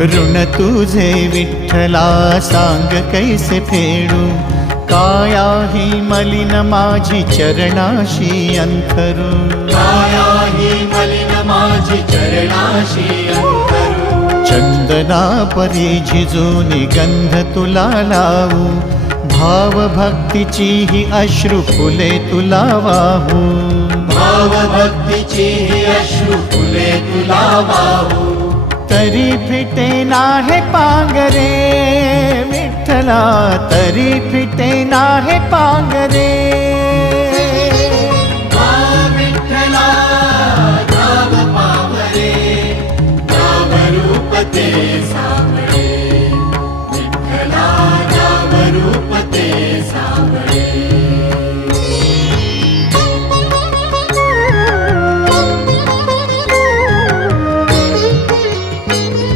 ऋण तुझे विठ्ठला सांग कैसे फेडू, काया ही मलिन माझी चरणाशी अंतरू, काया ही मलिन माझी चरणाशी अंतरू। चंदना परी झिजूनी गंध तुला लावू, भाव भक्तीची ही अश्रु फुले तुला वाहू, भाव भक्तीची ही अश्रु फुले तुला वाहू। तरी फिटे नाहे पांगरे विठ्ठला, तरी फिटे नाहे पांगरे। विठ्ठला नाम पावरे, नाम रूप ते